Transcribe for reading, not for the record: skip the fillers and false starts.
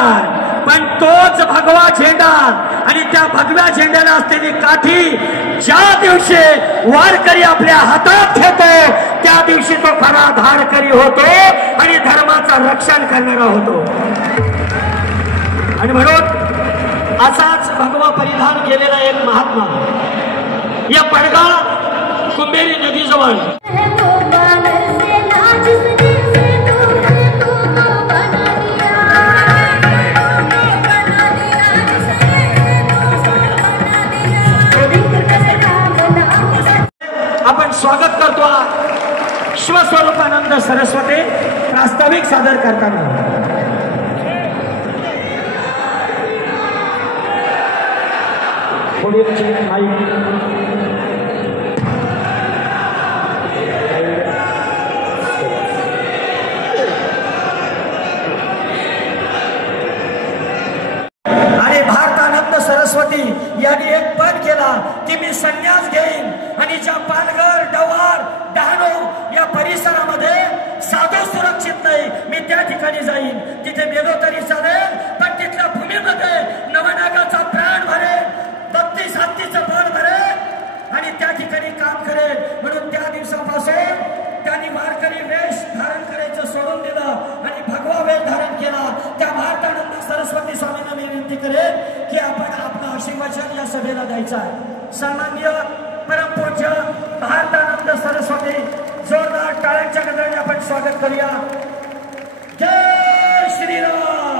आहे, पण तोच भगवा झेंडा आणि त्या भगव्या झेंड्याला असलेली काठी ज्या दिवशी वारकरी आपल्या हातात घेतो त्या दिवशी तो खरा धारकरी होतो आणि धर्माचं रक्षण करणारा होतो। आणि म्हणून असाच भगवा परिधान केलेला एक महात्मा या पडगाळ कुंभेरी नदीजवळ आपण स्वागत करतो शिवस्वरूपानंद सरस्वती प्रास्ताविक सादर करताना। आणि भारतानंद सरस्वती यांनी एक पद केला की मी संन्यास घेईन आणि ज्या पालघर डवार डहाणू या परिसरामध्ये साधू सुरक्षित नाही मी त्या ठिकाणी जाईन, तिथे गेलो तरी चालेल पण तिथल्या भूमीमध्ये नवनागाचा प्राण भरेल, 32 हत्तीचं बळ भरेल आणि त्या ठिकाणी काम करेल। म्हणून त्या दिवसापासून त्यांनी वारकरी वेश धारण करायचं सोडून दिलं आणि भगवा वेश धारण केला। त्या भारतानंद सरस्वती स्वामींना मी विनंती करेन की आपण आपलं आशीर्वचन या सभेला द्यायचं आहे। सन्माननीय परमपूज्य भारतानंद सरस्वती जोरदार टाळ्यांच्या गजराने आपण स्वागत करूया। जय श्रीराम।